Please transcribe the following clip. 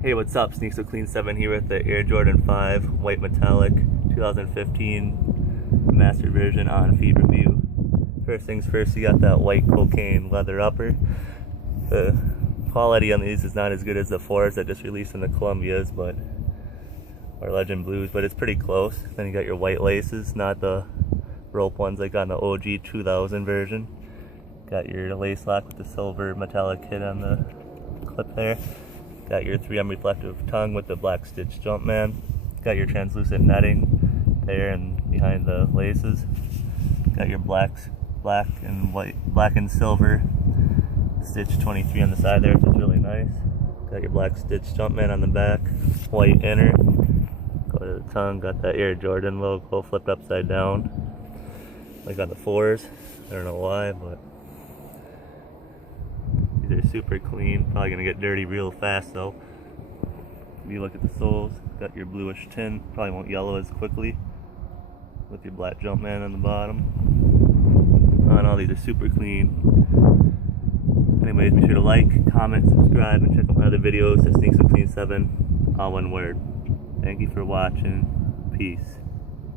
Hey, what's up? Sneaks So Clean 7 here with the Air Jordan 5 White Metallic 2015 Remastered version on feet review. First things first, you got that white cocaine leather upper. The quality on these is not as good as the 4s that just released in the Columbias, or Legend Blues, but it's pretty close. Then you got your white laces, not the rope ones like on the OG 2000 version. Got your lace lock with the silver metallic hit on the clip there. Got your 3M reflective tongue with the black stitch Jumpman. Got your translucent netting there and behind the laces. Got your black and white, black and silver stitch 23 on the side there, which is really nice. Got your black stitch Jumpman on the back, white inner. Go to the tongue. Got that Air Jordan logo flipped upside down, like on the 4s. I don't know why, but they're super clean. Probably gonna get dirty real fast though. If you look at the soles, got your bluish tin. Probably won't yellow as quickly. With your black Jumpman on the bottom. And all these are super clean. Anyways, be sure to like, comment, subscribe, and check out my other videos at Sneaks So Clean 7, all one word. Thank you for watching. Peace.